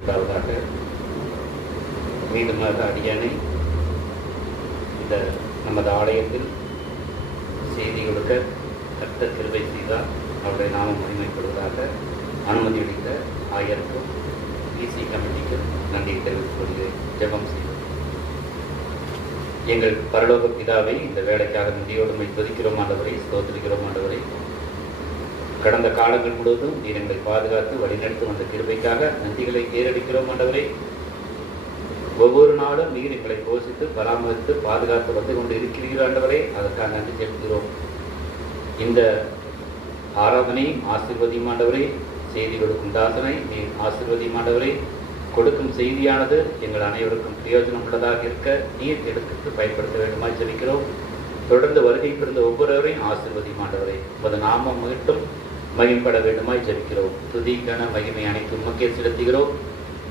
முதலாவதாக மீண்டுமாக அடியானை இந்த நமது ஆலயத்தில் செய்தி கொடுக்க கர்த்தர் கிருபை செய்தால் அவருடைய நாமம் மகிமைப்படுவதாக அனுமதி அளித்த ஆயருக்கும் இசி கமிட்டிக்கும் நன்றியை தெரிவித்துக் கொள்கிறேன். ஜெபம் செய்வோம். எங்கள் பரலோக பிதாவை, இந்த வேலைக்காக நன்றியோடு துதிக்கிறோம் ஆண்டவரை, ஸ்தோத்திரிக்கிறோம் ஆண்டவரை. கடந்த காலங்கள் முழுவதும் நீர் எங்களை பாதுகாத்து வழிநடத்தி வந்த கிருபைக்காக நன்றிகளை ஏறடிக்கிறோம் ஆண்டவரே. ஒவ்வொரு நாளும் நீர் எங்களை போஷித்து பராமரித்து பாதுகாத்து வந்து கொண்டு இருக்கிறீர்கள் ஆண்டவரே. அதற்காக நன்றி செலுத்துகிறோம். இந்த ஆராதனை ஆசீர்வதியும் ஆண்டவரே. செய்தி கொடுக்கும் தாசனை நீர் ஆசீர்வதியும் ஆண்டவரே. கொடுக்கும் செய்தியானது எங்கள் அனைவருக்கும் பிரயோஜனம் உள்ளதாக இருக்க நீர் எடுத்து பயன்படுத்த வேண்டுமாய் ஜெபிக்கிறோம். தொடர்ந்து வருகை பிறந்த ஒவ்வொருவரையும் ஆசீர்வதியும் ஆண்டவரே. உமது நாமம் மீட்டும் மகிமைப்பட வேண்டுமாய் ஜெபிக்கிறோம். துதி கன மகிமை அனைத்து உமக்கே செலுத்துகிறோம்.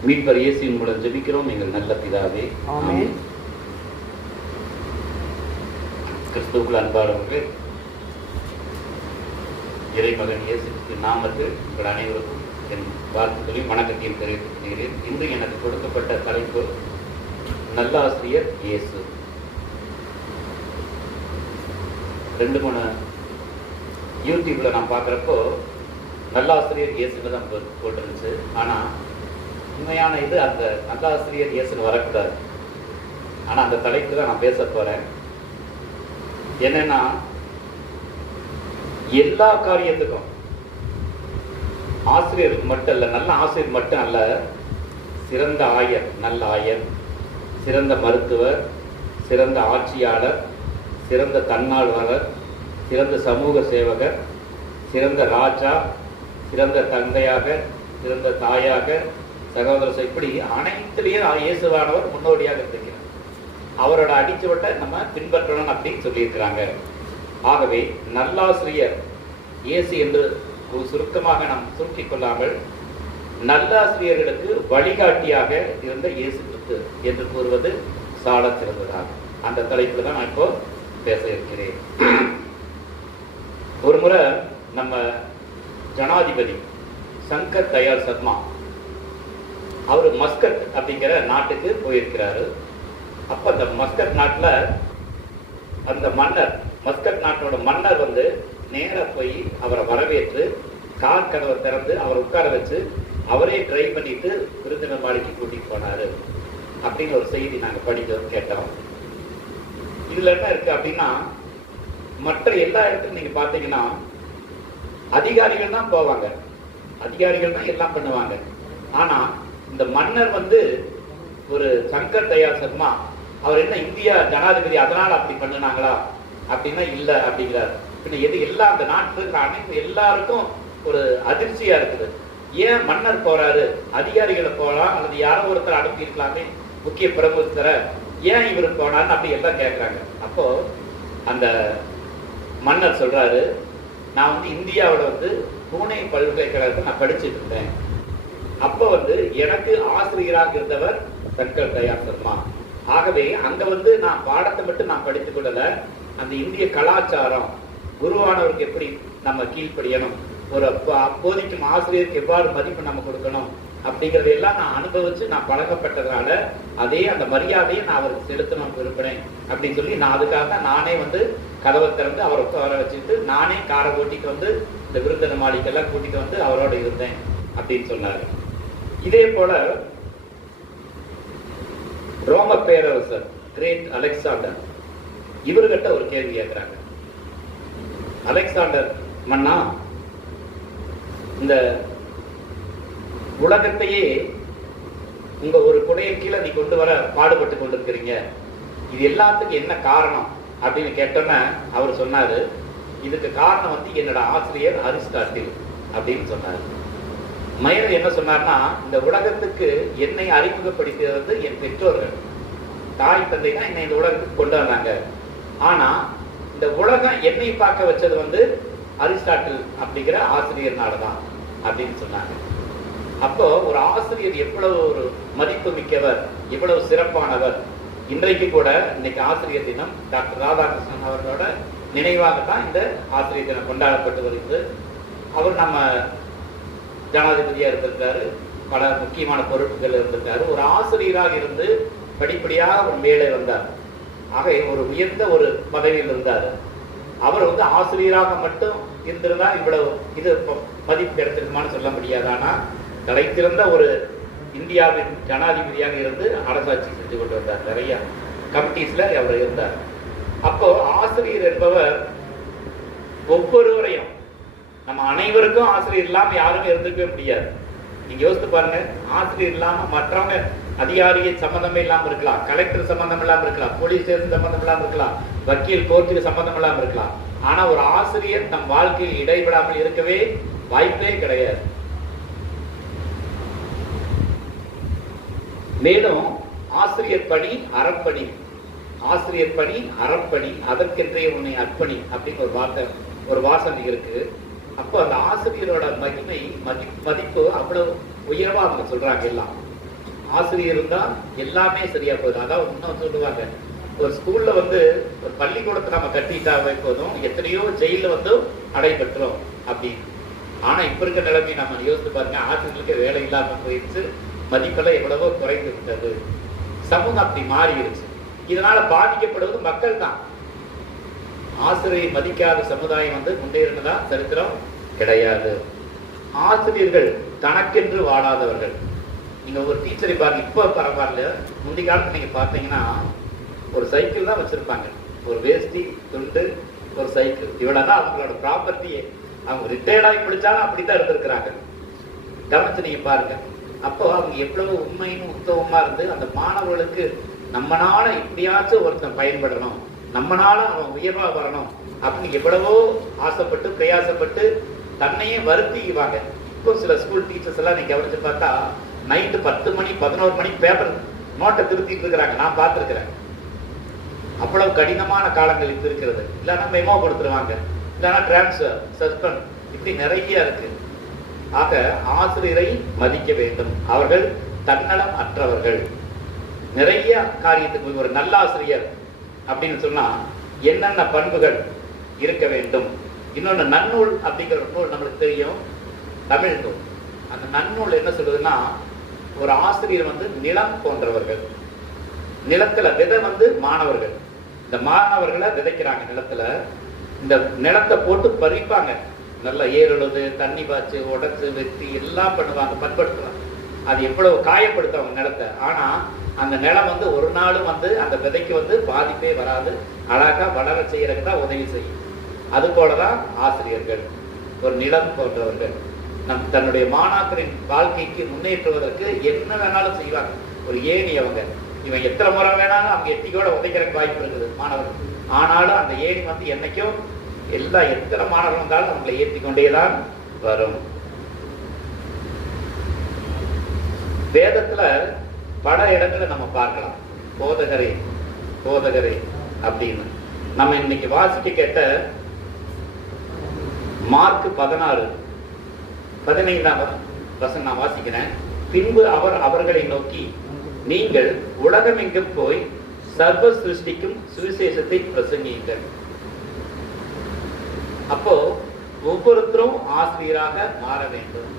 மீட்பர் இயேசுவின் மூலம் ஜெபிக்கிறோம் எங்கள் நல்ல பிதாவே, ஆமென். கிறிஸ்துவுக்குள் அன்பானவர்களே, இறைமகன் இயேசுவின் நாமத்தில் உங்கள் அனைவருக்கும் என் வாழ்த்துக்களையும் வணக்கத்தையும் தெரிவித்துக்கிறேன். இன்று எனக்கு கொடுக்கப்பட்ட தலைப்பு நல்லாசிரியர் இயேசு. 2-3 யூடியூப்ல நான் பார்க்குறப்போ நல்லாசிரியர் இயேசுன்னு தான் போட்டுருந்துச்சு. ஆனால் உண்மையான இது அந்த நல்லாசிரியர் இயேசுன்னு வரக்கூடாது. ஆனால் அந்த தலைப்பு தான் நான் பேச போகிறேன். என்னன்னா, எல்லா காரியத்துக்கும் ஆசிரியருக்கு மட்டும் இல்லை, நல்ல ஆசிரியர் மட்டும் அல்ல, சிறந்த ஆயர், நல்ல ஆயர், சிறந்த மருத்துவர், சிறந்த ஆட்சியாளர், சிறந்த தன்னார்வலர், சிறந்த சமூக சேவகர், சிறந்த ராஜா, சிறந்த தந்தையாக, சிறந்த தாயாக, சகோதர, இப்படி அனைத்துலேயும் இயேசுவானவர் முன்னோடியாக இருக்கிறார். அவரோட அடிச்சுவட்டை நம்ம பின்பற்றணும் அப்படின்னு சொல்லியிருக்கிறாங்க. ஆகவே நல்லாசிரியர் இயேசு என்று சுருக்கமாக நாம் சுருக்கிக் கொள்ளாமல் நல்லாசிரியர்களுக்கு வழிகாட்டியாக இருந்த இயேசு கிறிஸ்து என்று கூறுவது சால சிறந்ததாகும். அந்த தலைப்பில் தான் நான் இப்போ பேச இருக்கிறேன். ஒரு முறை நம்ம ஜனாதிபதி சங்கர் தயாள் சர்மா அவர் மஸ்கட் அப்படிங்கிற நாட்டுக்கு போயிருக்கிறாரு. அப்ப அந்த மஸ்கட் நாட்டில் அந்த மன்னர், மஸ்கட் நாட்டோட மன்னர் வந்து நேராக போய் அவரை வரவேற்று கார் கதவை திறந்து அவரை உட்கார வச்சு அவரே ட்ரை பண்ணிட்டு விருந்தினர் மாளிகைக்கு கூட்டிட்டு போனாரு அப்படின்னு ஒரு செய்தி நாங்கள் படித்தோம், கேட்டோம். இதுல என்ன இருக்கு அப்படின்னா, மற்ற எல்லா இடத்துலையும் நீங்க பாத்தீங்கன்னா அதிகாரிகள் தான் போவாங்க, அதிகாரிகள் தான் எல்லாம் பண்ணுவாங்க. ஆனா இந்த மன்னர் வந்து ஒரு சங்கர் தயாள் சர்மா அவர் என்ன இந்தியா ஜனாதிபதி அதனால அப்படி பண்ணினாங்களா அப்படின்னா இல்ல அப்படிங்கிறார். பின்ன எது எல்லா அந்த நாட்டில் இருக்கிற அனைத்து எல்லாருக்கும் ஒரு அதிர்ச்சியா இருக்குது. ஏன் மன்னர் போறாரு, அதிகாரிகளை போகலாம் அல்லது யாரோ ஒருத்தர் அனுப்பி இருக்கலாமே, முக்கிய பிரமுகரை, ஏன் இவரு போனார்னு அப்படி எல்லாம் கேட்குறாங்க. அப்போ அந்த மன்னர் சொல்றாரு, நான் வந்து இந்தியாவில் வந்து புனே பல்கலைக்கழகத்தை நான் படிச்சுட்டு இருந்தேன். அப்போ வந்து எனக்கு ஆசிரியராக இருந்தவர் சங்கர் தயாள் சர்மா. ஆகவே அங்க வந்து நான் பாடத்தை மட்டும் நான் படித்துக் கொள்ளல, அந்த இந்திய கலாச்சாரம், குருவானவருக்கு எப்படி நம்ம கீழ்ப்படியணும், ஒரு போதிக்கும் ஆசிரியருக்கு எவ்வாறு மதிப்பு நம்ம கொடுக்கணும் அப்படிங்கிறதையெல்லாம் நான் அனுபவிச்சு நான் பழகப்பட்டதுனால அதே அந்த மரியாதையை நான் அவருக்கு செலுத்தணும் விரும்பினேன் அப்படின்னு சொல்லி நான் அதுக்காக நானே வந்து கதவை திறந்து அவரை உட்கார வச்சுட்டு நானே காரை ஓட்டிட்டு வந்து இந்த விருந்தினர் மாளிகைக்கெல்லாம் கூட்டிட்டு வந்து அவரோட இருந்தேன் அப்படின்னு சொன்னாரு. இதே போல ரோம பேரரசர் கிரேட் அலெக்சாண்டர், இவர்கிட்ட ஒரு கேள்வி கேட்கிறாங்க. அலெக்சாண்டர் மன்னா, இந்த உலகத்தையே உங்க ஒரு குடையின் கீழே நீ கொண்டு வர பாடுபட்டு கொண்டிருக்கிறீங்க, இது எல்லாத்துக்கும் என்ன காரணம் அப்படின்னு கேட்டோன்னா அவர் சொன்னாரு, இதுக்கு காரணம் வந்து என்னோட ஆசிரியர் அரிஸ்டாட்டில் அப்படின்னு சொன்னார். மயர் என்ன சொன்னார்னா, இந்த உலகத்துக்கு என்னை அறிமுகப்படுத்தியது வந்து என் பெற்றோர்கள், தாய் தந்தை தான் என்னை இந்த உலகத்துக்கு கொண்டு வந்தாங்க. ஆனா இந்த உலகம் என்னை பார்க்க வச்சது வந்து அரிஸ்டாட்டில் அப்படிங்கிற ஆசிரியர்னாலதான் அப்படின்னு சொன்னாங்க. அப்போ ஒரு ஆசிரியர் எவ்வளவு ஒரு மதிப்பு மிக்கவர், எவ்வளவு சிறப்பானவர். இன்றைக்கு கூட இன்னைக்கு ஆசிரியர் தினம் டாக்டர் ராதாகிருஷ்ணன் அவர்களோட நினைவாகத்தான் இந்த ஆசிரியர் தினம் கொண்டாடப்பட்டு வருகிறது. அவர் நம்ம ஜனாதிபதியா இருந்திருக்காரு, பல முக்கியமான பொறுப்புகள் இருந்திருக்காரு. ஒரு ஆசிரியராக இருந்து படிப்படியாக அவர் மேலே வந்தார். ஆக ஒரு உயர்ந்த ஒரு பதவியில் இருந்தார். அவர் வந்து ஆசிரியராக மட்டும் இருந்திருந்தா இவ்வளவு இது மதிப்பு கிடைச்சிருக்குமான்னு சொல்ல முடியாது. ஆனால் தலைத்திருந்த ஒரு இந்தியாவின் ஜனாதிபதியாக இருந்து அரசாட்சி செஞ்சு கொண்டு வந்தார். நிறைய கமிட்டிஸ்ல அவர் இருந்தார். அப்போ ஆசிரியர் என்பவர் ஒவ்வொருவரையும், நம்ம அனைவருக்கும் ஆசிரியர் இல்லாம யாருமே இருந்துக்கவே முடியாது. நீங்க யோசித்து பாருங்க, ஆசிரியர் இல்லாம மற்றவங்க அதிகாரியை சம்பந்தமே இல்லாம இருக்கலாம், கலெக்டர் சம்பந்தம் இல்லாம இருக்கலாம், போலீஸ் ஸ்டேஷன் சம்பந்தம் இல்லாம இருக்கலாம், வக்கீல் கோர்ட்டுக்கு சம்பந்தம் இல்லாம இருக்கலாம். ஆனா ஒரு ஆசிரியர் நம் வாழ்க்கையில் இடைவிடாமல் இருக்கவே வாய்ப்பே கிடையாது. மேலும் ஆசிரியர் பணி அறப்பணி, ஆசிரியர் பணி அறப்பணி, அதற்கென்றே உன்னை அர்ப்பணி அப்படின்னு ஒரு வாசனை இருக்கு. அப்போ அந்த ஆசிரியரோட மகிமை மதிப்பு அவ்வளவு உயர்வா அவங்க சொல்றாங்க. எல்லாம் ஆசிரியர் இருந்தா எல்லாமே சரியா போகுது. அதாவது இன்னும் சொல்லுவாங்க, ஒரு ஸ்கூல்ல வந்து ஒரு பள்ளிக்கூடத்தை நம்ம கட்டிட்டாவே போதும், எத்தனையோ ஜெயில வந்து அடைபெற்றோம் அப்படி. ஆனா இப்ப இருக்க நிலைமை நம்ம யோசித்து பாருங்க, ஆசிரியர்களுக்கு வேலை இல்லாம போயிடுச்சு, மதிப்பெல்லாம் எவ்வளவோ குறைந்து விட்டது, சமூகம் அப்படி மாறிடுச்சு. இதனால பாதிக்கப்படுவது மக்கள் தான். ஆசிரியை மதிக்காத சமுதாயம் வந்து முன்னேறினதா சரித்திரம் கிடையாது. ஆசிரியர்கள் தனக்கென்று வாழாதவர்கள். நீங்க ஒரு டீச்சரை பாருங்க, இப்ப பரவாயில்ல, முந்தைய காலத்துல நீங்க பார்த்தீங்கன்னா ஒரு சைக்கிள் தான் வச்சிருப்பாங்க, ஒரு வேஷ்டி துண்டு ஒரு சைக்கிள், இவ்வளவுதான் அவங்களோட ப்ராப்பர்ட்டியே. அவங்க ரிட்டையர்டாகி முடிச்சாலும் அப்படித்தான் இருந்திருக்கிறாங்க. கவனிச்சு நீங்க பாருங்க. அப்போ அவங்க எவ்வளவு உண்மையும் உத்தவமா இருந்து அந்த மாணவர்களுக்கு நம்மனால இப்படியாச்சும் ஒருத்தன் பயன்படணும், நம்மனால அவன் உயர்வா வரணும் அப்படின்னு எவ்வளவோ ஆசைப்பட்டு பிரயாசப்பட்டு தன்னையே வருத்திக்குவாங்க. இப்போ சில ஸ்கூல் டீச்சர்ஸ் எல்லாம் நீங்க கவனிச்சு பார்த்தா நைட்டு 10 மணி 11 மணி பேப்பர் நோட்டை திருத்திட்டு இருக்கிறாங்க. நான் பார்த்துருக்கிறேன். அவ்வளவு கடினமான காலங்கள் இப்ப இருக்கிறது. இல்லைன்னா மெமோ கொடுத்துருவாங்க, இல்லைன்னா டிரான்ஸ்ஃபர், சஸ்பெண்ட், இப்படி நிறைய இருக்கு. ஆக ஆசிரியரை மதிக்க வேண்டும். அவர்கள் தன்னலம் அற்றவர்கள். நிறைய காரியத்துக்கு ஒரு நல்ல ஆசிரியர் அப்படின்னு சொன்னா என்னென்ன பண்புகள் இருக்க வேண்டும். இன்னொன்று நன்னூல் அப்படிங்கிற ஒரு நூல் நம்மளுக்கு தெரியும், தமிழ் நூல். அந்த நன்னூல் என்ன சொல்லுதுன்னா, ஒரு ஆசிரியர் வந்து நிலம் போன்றவர்கள். நிலத்துல விதை வந்து மாணவர்கள். இந்த மாணவர்களை விதைக்கிறாங்க நிலத்துல. இந்த நிலத்தை போட்டு பறிப்பாங்க, நல்லா ஏறுழுது, தண்ணி பாய்ச்சி, உடைச்சு, வெட்டி எல்லாம் பண்ணுவாங்க, பண்படுத்துவாங்க. அது எவ்வளவு காயப்படுத்துவாங்க நிலத்தை. ஆனா அந்த நிலம் வந்து ஒரு நாளும் வந்து அந்த விதைக்கு வந்து பாதிப்பே வராது, அழகா வளர செய்யறதுக்கு தான் உதவி செய்யும். அது போலதான் ஆசிரியர்கள் ஒரு நிலம் போன்றவர்கள். தன்னுடைய மாணாக்கரின் வாழ்க்கைக்கு முன்னேற்றுவதற்கு என்ன வேணாலும் செய்வாங்க. ஒரு ஏணி அவங்க, இவன் எத்தனை முறை வேணாலும் அவங்க எட்டிக்கோட உதைக்கிறதுக்கு வாய்ப்பு இருக்குது மாணவர்கள். ஆனாலும் அந்த ஏணி வந்து என்னைக்கும் எத்தனை மாணவர்கள் வந்தாலும் அவங்களை ஏற்றிக்கொண்டேதான் வரும். வேதத்துல பல இடங்களை நம்ம பார்க்கலாம், போதகரே போதகரே அப்படின்னு. நம்ம இன்னைக்கு வாசிக்க கேட்ட மார்க் 16:15 வசனம் நான் வாசிக்கிறேன். பின்பு அவர் அவர்களை நோக்கி, நீங்கள் உலகமெங்கும் போய் சர்வ சிருஷ்டிக்கும் சுவிசேஷத்தை பிரசங்கியுங்கள். அப்போ ஒவ்வொருத்தரும் ஆசிரியராக மாற வேண்டும்,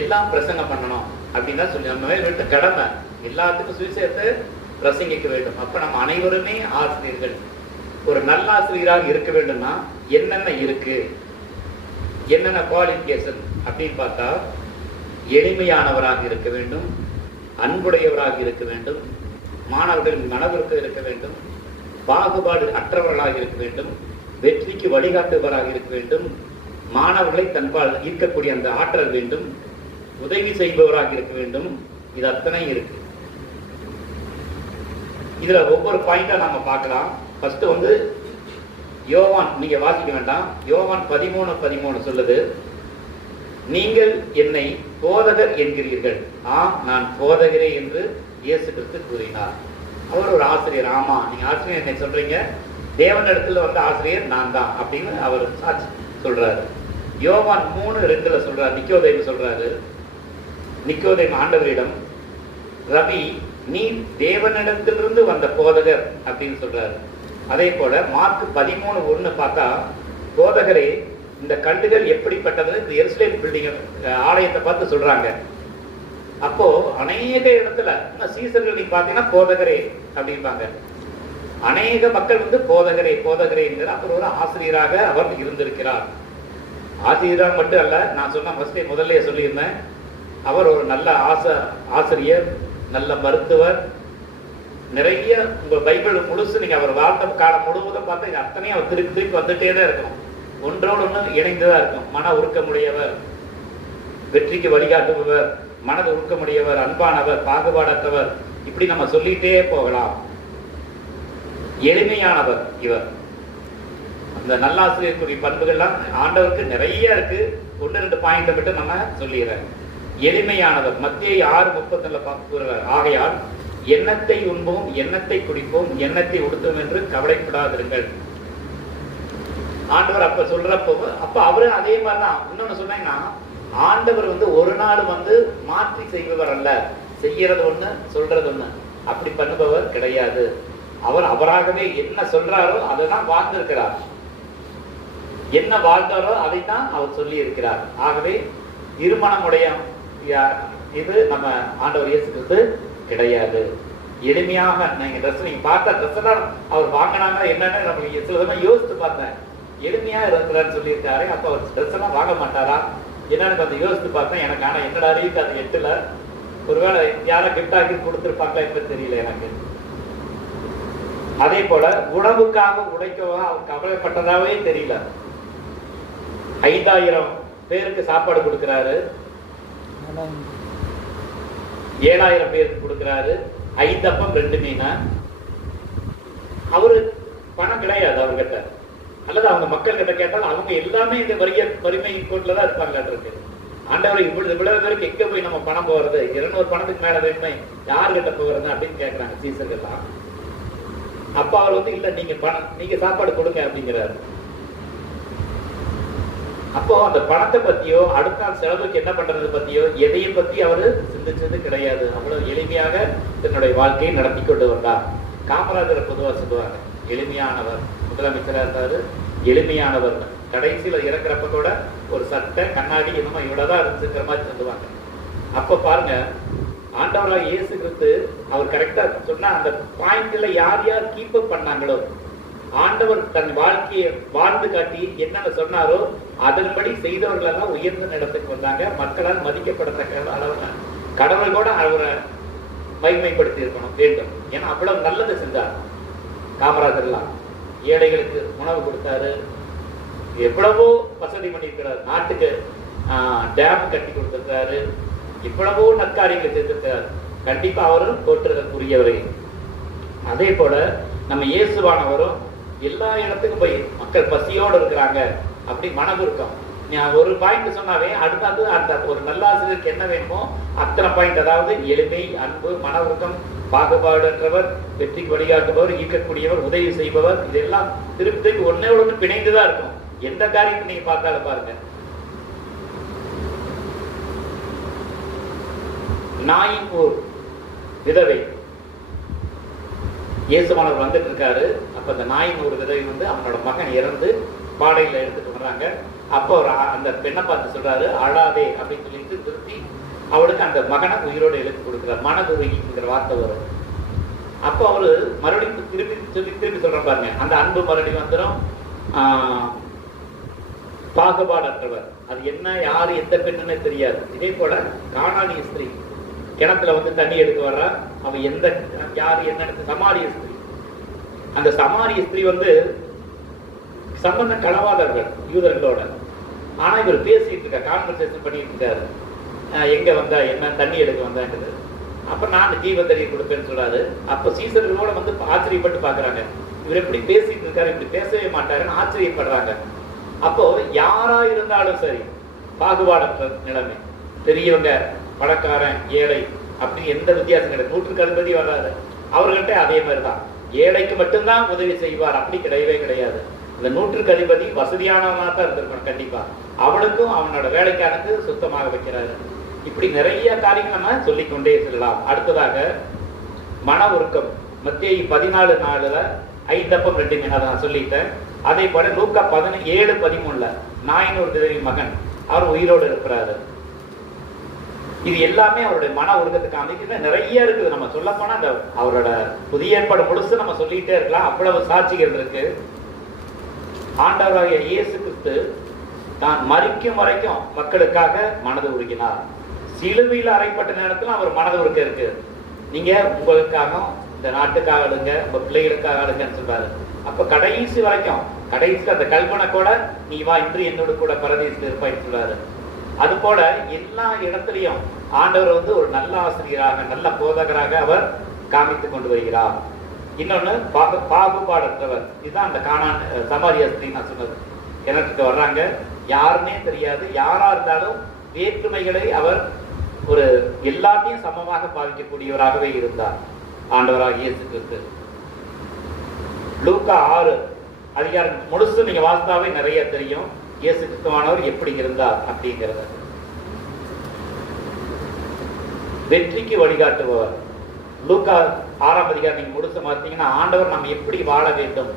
எல்லாம் பிரசங்கம் பண்ணணும் அப்படின்னு தான் சொல்லி நம்ம மேல் விட்ட கடமை. எல்லாத்துக்கும் சுவிசேஷத்தை பிரசங்கிக்க வேண்டும். அப்ப நம்ம அனைவருமே ஆசிரியர்கள். ஒரு நல்ல ஆசிரியராக இருக்க வேண்டும்னா என்னென்ன இருக்கு, என்னென்ன குவாலிஃபிகேஷன் அப்படின்னு பார்த்தா, எளிமையானவராக இருக்க வேண்டும், அன்புடையவராக இருக்க வேண்டும், மாணவர்களின் மனதிற்கு இருக்க வேண்டும், பாகுபாடு அற்றவர்களாக இருக்க வேண்டும், வெற்றிக்கு வழிகாட்டுபவராக இருக்க வேண்டும், மாணவர்களை தன்பால் ஈர்க்கக்கூடிய அந்த ஆற்றல் வேண்டும், உதவி செய்பவராக இருக்க வேண்டும். இது அத்தனை இருக்கு. இதுல ஒவ்வொரு பாயிண்டா நம்ம பார்க்கலாம். ஃபர்ஸ்ட் வந்து யோவான், நீங்க வாசிக்க வேண்டாம், யோவான் 13:13 சொல்லுது, நீங்கள் என்னை போதகர் என்கிறீர்கள், ஆம் நான் போதகரே என்று இயேசு கிறிஸ்து கூறினார். அவர் ஒரு ஆசிரியர். ஆமா, நீங்க ஆசிரியர் என்னை சொல்றீங்க, தேவனிடத்துல வந்து ஆசிரியர் நான் தான் அப்படின்னு அவர் சாட்சி சொல்றாரு. யோவான் 3:2 சொல்றாரு, நிக்கோதேமு சொல்றாரு, நிக்கோதேமு ஆண்டவரிடம், ரவி நீ தேவனிடத்திலிருந்து வந்த போதகர் அப்படின்னு சொல்றாரு. அதே போல மார்க் 13:1 பார்த்தா, போதகரே இந்த கண்டுகள் எப்படிப்பட்டது, இந்த எருசலேம் பில்டிங் ஆலயத்தை பார்த்து சொல்றாங்க. அப்போ அநேக இடத்துல சீசர்கள் நீங்க பாத்தீங்கன்னா போதகரே அப்படிம்பாங்க. அநேக மக்கள் வந்து போதகரே போதகரே என்கிற அப்புறம் ஒரு ஆசிரியராக அவர் இருந்திருக்கிறார். ஆசிரியராக மட்டும் அல்ல, நான் சொன்ன முதல்ல சொல்லியிருந்தேன், அவர் ஒரு நல்ல ஆசிரியர், நல்ல மருத்துவர். நிறைய உங்க பைபிள் முழுசு நீங்க அவர் வாழ்க்கை காலம் முழுவதும் பார்த்தா அத்தனையும் அவர் திருப்பி திருப்பி வந்துட்டே தான் இருக்கும். ஒன்றோடு ஒன்று இணைந்துதான் இருக்கும். மன உருக்கமுடையவர், வெற்றிக்கு வழிகாட்டுபவர், மனது உருக்கமுடையவர், அன்பானவர், பாகுபாடற்றவர், இப்படி நம்ம சொல்லிட்டே போகலாம். எளிமையானவர் இவர். அந்த நல்லாசிரியருக்குரிய பண்புகள்லாம் ஆண்டவருக்கு நிறைய இருக்கு. 1-2 பாயிண்ட் மட்டும் நம்ம சொல்லிடுறேன். எளிமையானவர். மத்திய 6:34 கூறுகிறார், ஆகையால் எண்ணத்தை உண்போம், எண்ணத்தை குடிப்போம், எண்ணத்தை உடுத்தோம் என்று கவலைப்படாதிருங்கள். ஆண்டவர் அப்ப சொல்றப்போ அப்ப அவரு அதே மாதிரிதான். இன்னொன்னு சொன்னீங்கன்னா, ஆண்டவர் வந்து ஒரு நாள் வந்து மாற்றி செய்பவர் அல்ல. செய்யறது ஒண்ணு, சொல்றது ஒண்ணு, அப்படி பண்ணுபவர் கிடையாது. அவர் அவராகவே என்ன சொல்றாரோ அதை தான் வாழ்ந்திருக்கிறார். என்ன வாழ்ந்தாரோ அதைத்தான் அவர் சொல்லி இருக்கிறார். ஆகவே இருமணமுடைய இது நம்ம ஆண்டவர் இயேசு கிறிஸ்து கிடையாது. எளிமையாக நீங்க ட்ரெஸ் நீங்க பார்த்த ட்ரெஸ் எல்லாம் அவர் வாங்கினாங்க என்னன்னு நம்மளுக்கு சில சமயம் யோசித்து பார்த்தேன். எளிமையா இருக்கிறான்னு சொல்லியிருக்காரு. அப்ப அவர் ட்ரெஸ் எல்லாம் வாங்க மாட்டாரா என்னன்னு கொஞ்சம் யோசித்து பார்த்தேன். எனக்கு ஆனா என்னோட அறிவுக்கு அது எட்டுல. ஒருவேளை யாரா கிஃப்ட் ஆக்கி கொடுத்துருப்பாங்களா இப்ப தெரியல எனக்கு. அதே போல உணவுக்காக உடைக்கவா அவர் கவலைப்பட்டதாவே தெரியல. 5000 பேருக்கு சாப்பாடு கொடுக்கிறாரு, 7000 பேருக்கு கொடுக்கிறாரு, 5 அப்பம் 2 மீன். அவரு பணம் கிடையாது அவர்கிட்ட, அல்லது அவங்க மக்கள் கிட்ட கேட்டால் அவங்க எல்லாமே இந்த வறுமை கோட்டில தான் இருப்பாங்க. ஆண்டவர் இவ்வளவு பேருக்கு எங்க போய் நம்ம பணம் போறது, 200 பணத்துக்கு மேல வேணுமே, யாருகிட்ட போகிறது அப்படின்னு கேட்கிறாங்க சீசர்கள் தான். அப்ப அவர் வந்து இல்ல, நீங்க சாப்பாடு கொடுங்க அப்படிங்கிறாரு. அப்போ அந்த பணத்தை பத்தியோ அடுத்த நாள் செலவுக்கு என்ன பண்றது பத்தியோ எதையும் பத்தி அவரு சிந்திச்சது கிடையாது. அவ்வளவு எளிமையாக தன்னுடைய வாழ்க்கையை நடத்தி கொண்டு வந்தார். காமராஜர் பொதுவா சொல்லுவாங்க, எளிமையானவர். முதலமைச்சரா இருந்தாரு, எளிமையானவர். கடைசியில இறக்குறப்ப கூட ஒரு சட்டை கண்ணாடி என்னமோ இவ்வளவுதான் இருந்துங்கிற மாதிரி சொல்லுவாங்க. அப்ப பாருங்க, ஆண்டவராக இயேசு கிறிஸ்து அவர் கரெக்டா சொன்னா அந்த பாயிண்ட்ல யார் யார் கீப் அப் பண்ணாங்களோ, ஆண்டவர் தன் வாழ்க்கையை வாழ்ந்து காட்டி என்னென்ன சொன்னாரோ அதன்படி செய்தவர்கள் எல்லாம் உயர்ந்த இடத்துக்கு வந்தாங்க. மக்களால் மதிக்கப்படத்தக்க அளவுல கடவுள் கூட அவரை மகிமைப்படுத்தி இருக்கணும் வேண்டும். ஏன்னா அவ்வளவு நல்லது செஞ்சார். காமராஜர்லாம் ஏழைகளுக்கு உணவு கொடுத்தாரு, எவ்வளவோ வசதி பண்ணியிருக்கிறார், நாட்டுக்கு டேம் கட்டி கொடுத்திருக்காரு, இவ்வளவோ நற்காரியங்கள் செய்திருக்கிறார். கண்டிப்பா அவரும் போற்றுதற்குரியவரே. அதே போல நம்ம இயேசுவானவரும் எல்லா இடத்துக்கும் போய் மக்கள் பசியோடு இருக்கிறாங்க அப்படி மனதுருக்கம். நான் ஒரு பாயிண்ட் சொன்னாவே அடுத்தது அந்த ஒரு நல்லாசிரியருக்கு என்ன வேணுமோ அத்தனை பாயிண்ட், அதாவது எளிமை, அன்பு, மன உருக்கம், பாகுபாடற்றவர், வெற்றிக்கு வழிகாட்டுபவர், ஈர்க்கக்கூடியவர், உதவி செய்பவர், இதெல்லாம் திருப்பி ஒன்னே ஒன்று பிணைந்துதான் இருக்கும். எந்த காரியத்தை நீங்க பார்த்தாலும் பாருங்க. நாயின்பூர் விதவை இயேசுவானவர் வந்துட்டு இருக்காரு. அப்ப அந்த நாயின்பூர் விதவை வந்து அவனோட மகன் இறந்து பாடையில எடுத்துட்டு வர்றாங்க. அப்போ அந்த பெண்ணை பார்த்து சொல்றாரு, அழாதே அப்படின்னு சொல்லிட்டு திருத்தி அவளுக்கு அந்த மகனை உயிரோடு எழுத்து கொடுக்கிறார். மனதுருகிங்கிற வார்த்தை வரும். அப்போ அவரு மறுபடியும் திருப்பி சொல்ற பாருங்க, அந்த அன்பு மறுபடியும் வந்துடும். பாகுபாடற்றவர், அது என்ன யாரு எந்த பெண்ணுன்னு தெரியாது. இதே போல கானானிய ஸ்திரீ கிணத்துல வந்து தண்ணி எடுத்து வர்றா, அவன் எந்த யாரு என்ன, சமாரிய ஸ்திரீ. அந்த சமாரிய ஸ்திரீ வந்து சம்பந்தம் களவாதவர்கள் யூதர்களோட. ஆனா இவர் பேசிட்டு இருக்க, கான்வர்சேஷன் பண்ணிட்டு இருக்காரு, எங்க வந்தா என்ன, தண்ணி எடுக்க வந்தான்றது. அப்ப நான் ஜீவ தண்ணி கொடுப்பேன்னு சொல்றாரு. அப்ப சீசர்களோட வந்து ஆச்சரியப்பட்டு பாக்குறாங்க, இவர் எப்படி பேசிட்டு இருக்காரு, இப்படி பேசவே மாட்டாருன்னு ஆச்சரியப்படுறாங்க. அப்போ யாரா இருந்தாலும் சரி, பாகுபாடற்ற நிலைமை, பெரியவங்க, பணக்காரன், ஏழை, அப்படி எந்த வித்தியாசம் கிடையாது. 100க்கு அதிபதி வர்றாரு, அவர்கிட்ட அதே மாதிரிதான். ஏழைக்கு மட்டும்தான் உதவி செய்வார் அப்படி கிடையவே கிடையாது. இந்த 100க்கு அதிபதி வசதியானவனா தான் இருந்திருக்கணும் கண்டிப்பா. அவனுக்கும் அவனோட வேலைக்கானது சுத்தமாக வைக்கிறாரு. இப்படி நிறைய காரியங்கள் நம்ம சொல்லிக்கொண்டே செல்லலாம். அடுத்ததாக மன உருக்கம். மத்தேயு 14:4 5 அப்பம் 2 மீன், அதை நான் சொல்லிட்டேன். அதே போல லூக்கா 17:13 நாயின் ஒரு விதவை மகன் அவர் உயிரோடு இருக்கிறாரு. இது எல்லாமே அவருடைய மன உருக்கத்துக்கு அமைக்கிற நிறைய இருக்குது. நம்ம சொல்ல போனா அந்த அவரோட புதிய ஏற்பாடு முழுசு நம்ம சொல்லிட்டே இருக்கலாம், அவ்வளவு சாட்சிகள் இருக்கு. ஆண்டவராகிய இயேசு கிறிஸ்து தான் மரிக்கும் வரைக்கும் மக்களுக்காக மனது உருகினார். சிலுவையில் அறைப்பட்ட நேரத்தில் அவர் மனது உருக்க இருக்கு. நீங்க உங்களுக்காக, இந்த நாட்டுக்காக ஆடுங்க, உங்க பிள்ளைகளுக்காக ஆடுங்கன்னு சொல்றாரு. அப்ப கடைசி வரைக்கும், கடைசி அந்த கல்பனை கூட நீ வா இன்று என்னோடு கூட பரதேசில் இருப்பாய்ன்னு சொல்றாரு. அது போல எல்லா இடத்துலையும் ஆண்டவர் ஒரு நல்ல ஆசிரியராக, நல்ல போதகராக அவர் காமித்துக் கொண்டு வருகிறார். இன்னொன்னு பாகுபாடற்றவர். இதுதான் அந்த கானான் சமாரியா ஸ்திரீ நான் சொன்னது. எனக்கு வர்றாங்க, யாருமே தெரியாது, யாரா இருந்தாலும் வேற்றுமைகளை அவர் எல்லாத்தையும் சமமாக பாதிக்கக்கூடியவராகவே இருந்தார் ஆண்டவராக இயேசு கிறிஸ்து. லூக்கா 6 அதிகாரம் முழுசு நீங்க வாசித்தாவே நிறைய தெரியும் இயேசு கிறிஸ்துவானவர் எப்படி இருந்தார் அப்படிங்கிறத. வெற்றிக்கு வழிகாட்டுபவர். லூக்கா 6ஆம் அதிகாரம் நீங்க முழுசு பார்த்தீங்கன்னா ஆண்டவர் நம்ம எப்படி வாழ வேண்டும்,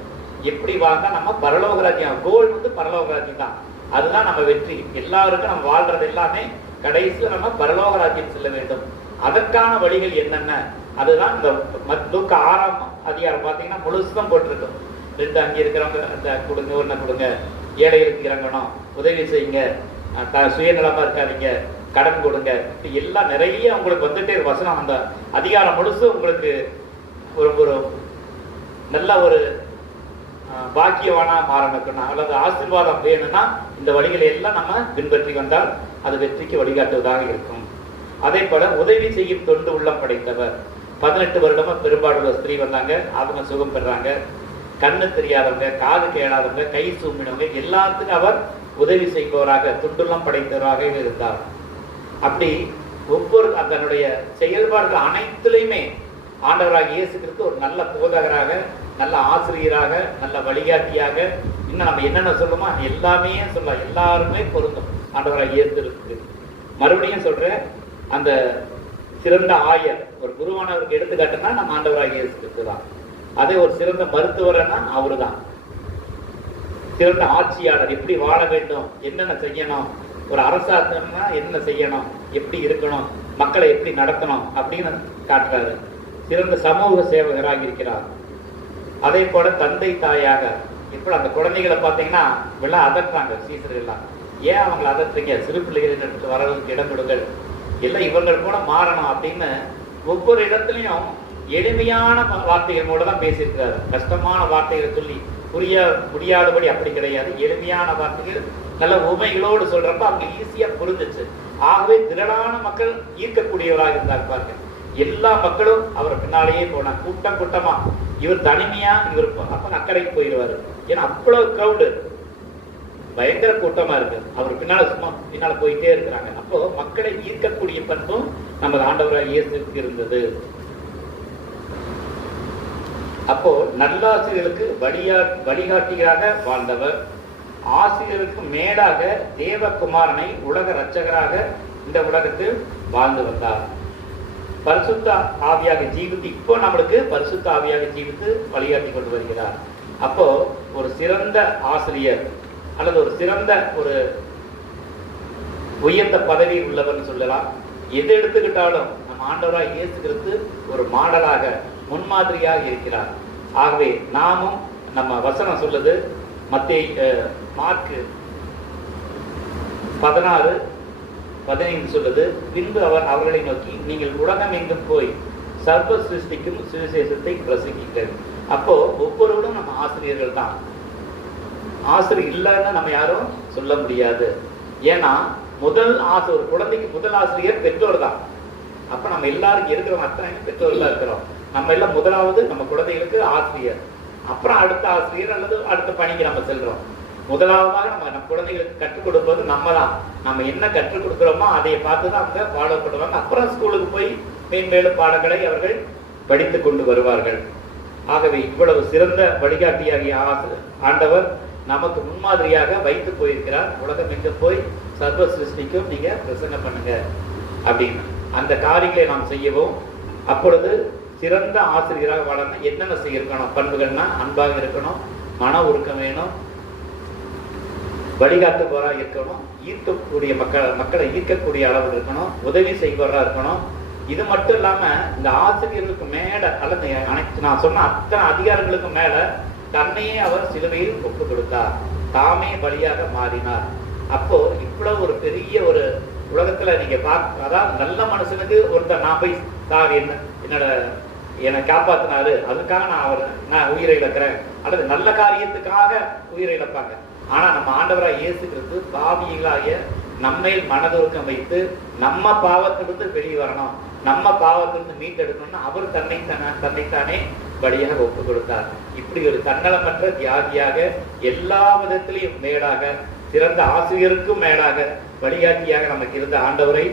எப்படி வாழ்ந்தா நம்ம பரலோக ராஜ்யம், கோல் பரலோக ராஜ்யம் தான். அதுதான் நம்ம வெற்றி. எல்லாருக்கும் நம்ம வாழ்றது எல்லாமே கடைசியில் நம்ம பரலோக ராஜ்யம் செல்ல வேண்டும். அதற்கான வழிகள் என்னென்ன, அதுதான் இந்த லூக்கா 6ஆம் அதிகாரம் பார்த்தீங்கன்னா முழுசுதான் போட்டிருக்கும். 2 அங்கே இருக்கிறவங்க அந்த கொடுங்க, ஒன்று கொடுங்க, ஏழைகளுக்கு இறங்கணும், உதவி செய்யுங்க, சுயநலமா இருக்காதீங்க, கடன் கொடுங்க, இப்படி எல்லாம் நிறைய உங்களுக்கு வந்துட்டே வசனம். அந்த அதிகாரம் முழுசு உங்களுக்கு ஒரு நல்ல ஒரு பாக்கியவானா மாறணும் அல்லது ஆசீர்வாதம் வேணும்னா இந்த வழிகளை எல்லாம் நம்ம பின்பற்றி வந்தால் அது வெற்றிக்கு வழிகாட்டுவதாக இருக்கும். அதே போல உதவி செய்யும் தொண்டு உள்ளம் படைத்தவர். 18 வருடமா பெரும்பாடுள்ள ஸ்திரீ வந்தாங்க, அவங்க சுகம் பெறாங்க. கண்ணு தெரியாதவங்க, காது கேளாதவங்க, கை சூம்பினவங்க எல்லாத்துக்கும் அவர் உதவி செய்பவராக, துண்டுள்ளம் படைத்தவராக இருந்தார். அப்படி ஒவ்வொரு தன்னுடைய செயல்பாடுகள் அனைத்திலையுமே ஆண்டவராக இயேசு கிறிஸ்து ஒரு நல்ல போதகராக, நல்ல ஆசிரியராக, நல்ல வழிகாட்டியாக, இன்னும் நம்ம என்னென்ன சொல்லுமோ எல்லாமே சொல்லலாம், எல்லாருமே பொருந்தும் ஆண்டவராக இயேசு இருக்கு. மறுபடியும் சொல்றேன், அந்த சிறந்த ஆயர் ஒரு குருவானவருக்கு எடுத்துக்காட்டுனா நம்ம ஆண்டவராக இயேசு கிறிஸ்து தான். அதே ஒரு சிறந்த மருத்துவர்னா அவரு தான். சிறந்த ஆட்சியாளர், எப்படி வாழ வேண்டும், என்னென்ன செய்யணும், ஒரு அரசாங்கம்னா என்ன செய்யணும், எப்படி இருக்கணும், மக்களை எப்படி நடத்தணும் அப்படின்னு காட்டுறாரு. சிறந்த சமூக சேவகராக இருக்கிறார். அதே போல தந்தை தாயாக, இப்ப அந்த குழந்தைகளை பார்த்தீங்கன்னா எல்லாம் அதட்டுறாங்க சீசர்கள் எல்லாம். ஏன் அவங்களை அதட்டுறீங்க, சிறு பிள்ளைகள் வரதுக்கு இடம் கொடுங்கள், எல்லாம் இவர்கள் கூட மாறணும் அப்படின்னு ஒவ்வொரு இடத்துலையும் எளிமையான வார்த்தைகள் கூட தான் பேசியிருக்கிறாரு. கஷ்டமான வார்த்தைகளை சொல்லி புரிய முடியாதபடி அப்படி கிடையாது. எளிமையான வார்த்தைகள் நல்ல உமைகளோடு சொல்றப்ப அவங்க ஈஸியா புரிஞ்சிச்சு. ஆகவே திரளான மக்கள் ஈர்க்கக்கூடியவராக இருந்தார் பாருங்க. எல்லா மக்களும் அவர் பின்னாலேயே போனாங்க, கூட்டம் கூட்டமா. இவர் தனிமையா, இவர் அப்ப அக்கறைக்கு போயிடுவாரு. ஏன்னா அவ்வளவு கிரௌடு, பயங்கர கூட்டமா இருக்கு. அவர் பின்னால சும்மா பின்னால போயிட்டே இருக்கிறாங்க. அப்போ மக்களை ஈர்க்கக்கூடிய பண்பும் நமது ஆண்டவராக இயேசுக்கு இருந்தது. அப்போ நல்லாசிரியர்களுக்கு வழிகாட்டியாக வாழ்ந்தவர். ஆசிரியருக்கு மேலாக தேவகுமாரனை உலக இரட்சகராக இந்த உலகத்தில் வாழ்ந்து வந்தார். பரிசுத்த ஆவியாக ஜீவித்து, இப்போ நம்மளுக்கு பரிசுத்த ஆவியாக ஜீவித்து வழிகாட்டி கொண்டு வருகிறார். அப்போ ஒரு சிறந்த ஆசிரியர் அல்லது ஒரு சிறந்த ஒரு உயர்ந்த பதவி உள்ளவர்னு சொல்லலாம். எது எடுத்துக்கிட்டாலும் நம்ம ஆண்டவராக இயேசு கிறிஸ்து ஒரு மாடலாக, முன்மாதிரியாக இருக்கிறார். ஆகவே நாமும் நம்ம வசனம் சொல்லுது, மார்க்கு 16:15 சொல்லுது, பின்பு அவர் அவர்களை நோக்கி, நீங்கள் உலகம் எங்கும் போய் சர்வ சிருஷ்டிக்கும் சுவிசேஷத்தை பிரசங்கிங்கள். அப்போ ஒவ்வொருவரும் நம்ம ஆசிரியர்கள் தான். ஆசிரியர் இல்லைன்னு நம்ம யாரும் சொல்ல முடியாது. ஏன்னா ஒரு குழந்தைக்கு முதல் ஆசிரியர் பெற்றோர் தான். அப்ப நம்ம எல்லாருக்கும் இருக்கிறோம், அத்தனை பெற்றோர் தான் இருக்கிறோம். நம்ம எல்லாம் முதலாவது நம்ம குழந்தைகளுக்கு ஆசிரியர், அப்புறம் அடுத்த ஆசிரியர் அல்லது அடுத்த பணிக்கு நம்ம செல்றோம். முதலாவதாக நம்ம குழந்தைகளுக்கு கற்றுக் கொடுப்பது நம்ம தான். நம்ம என்ன கற்றுக் கொடுக்கிறோமோ அதை பார்த்து தான் அவங்க ஃபாலோ பண்ணுவாங்க. அப்புறம் ஸ்கூலுக்கு போய் மேன்மேலும் பாடங்களை அவர்கள் படித்து கொண்டு வருவார்கள். ஆகவே இவ்வளவு சிறந்த வழிகாட்டியாகிய ஆண்டவர் நமக்கு முன்மாதிரியாக வைத்து போயிருக்கிறார். உலகம் எங்க போய் சர்வ சிருஷ்டிக்கும் நீங்க பிரசங்கம் பண்ணுங்க அப்படின்னு அந்த காரியங்களை நாம் செய்யவும். அப்பொழுது சிறந்த ஆசிரியராக வளரணும். என்னென்ன செய்யணும் பண்புகள்னா, அன்பாக இருக்கணும், மன உருக்கம் வேணும், வழிகாட்டுபவரா இருக்கணும், ஈர்க்கக்கூடிய மக்களை ஈர்க்கக்கூடிய அளவு இருக்கணும், உதவி செய்பவரா இருக்கணும். இது மட்டும் இல்லாம இந்த ஆசிரியர்களுக்கு மேல அல்லது அனைத்து நான் சொன்ன அத்தனை அதிகாரங்களுக்கு மேல தன்னையே அவர் சிலுவையில் ஒப்பு கொடுத்தார், தாமே பலியாக மாறினார். அப்போ இவ்வளவு ஒரு பெரிய ஒரு உலகத்துல நீங்க அதாவது நல்ல மனுஷனுக்கு ஒருத்தர் நான் போய் சார் என்னை காப்பாத்தினாரு, அதுக்காக நான் உயிரை இழக்கிறேன், அல்லது நல்ல காரியத்துக்காக உயிரை இழப்பாங்க. ஆனா நம்ம ஆண்டவராய் இயேசு கிறிஸ்து பாவிகளாகிய நம்மை மனதுருக்கம் வைத்து நம்ம பாவத்திலிருந்து வெளியே வரணும், நம்ம பாவத்திலிருந்து மீட்டெடுக்கணும்னு அவர் தன்னைத்தானே பலியாக ஒப்பு கொடுத்தார். இப்படி ஒரு தன்னலமற்ற தியாகியாக எல்லா விதத்திலையும் மேலாக சிறந்த ஆசிரியருக்கும் மேலாக வழிகாட்டியாக நமக்கு இருந்த ஆண்டவரை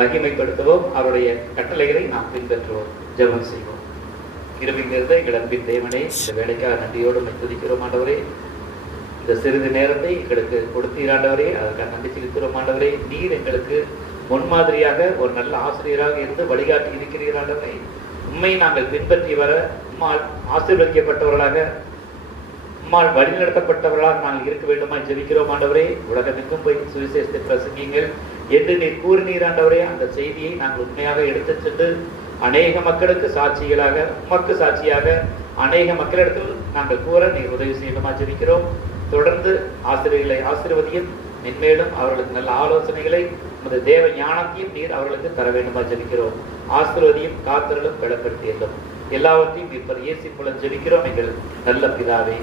மகிமைப்படுத்துவோம். அவருடைய கட்டளைகளை நாம் பின்பற்றுவோம். ஜெபம் செய்வோம். கிருபை நிறைந்த எங்கள் அன்பின் தேவனே, இந்த வேலைக்காக நன்றியோடு துதிக்கிறோம் ஆண்டவரே. இந்த சிறிது நேரத்தை எங்களுக்கு கொடுத்தீர் ஆண்டவரே, அதற்காக நன்றி செலுத்துகிறோம் ஆண்டவரே. நீர் எங்களுக்கு முன்மாதிரியாக ஒரு நல்ல ஆசிரியராக இருந்து வழிகாட்டி இருக்கிறீர் ஆண்டவரே. உண்மை நாங்கள் பின்பற்றி வர உம்மால் ஆசீர்வதிக்கப்பட்டவர்களாக, உம்மால் வழிநடத்தப்பட்டவர்களாக நாங்கள் இருக்க வேண்டுமா ஜெபிக்கிறோம் ஆண்டவரே. உலகமெங்கும் போய் சுவிசேஷத்தை பிரசங்கிங்கள் என்று நீர் கூறினீர் ஆண்டவரே. அந்த செய்தியை நாங்கள் உண்மையாக எடுத்துச் சென்று அநேக மக்களுக்கு சாட்சிகளாக, உமக்கு சாட்சியாக அநேக மக்களிடத்தில் நாங்கள் கூற நீர் உதவி செய்யணுமா ஜெபிக்கிறோம். தொடர்ந்து ஆசிரியர்களை ஆசீர்வதியும், மென்மேலும் அவர்களுக்கு நல்ல ஆலோசனைகளை உமது தேவ ஞானத்தையும் நீர் அவர்களுக்கு தர வேண்டுமா ஜெபிக்கிறோம். ஆசீர்வதியும், காத்தலும், பலப்படுத்தியலும் எல்லாவற்றையும் இப்ப இயேசு மூலம் ஜெபிக்கிறோம் எங்கள் நல்ல பிதாவே.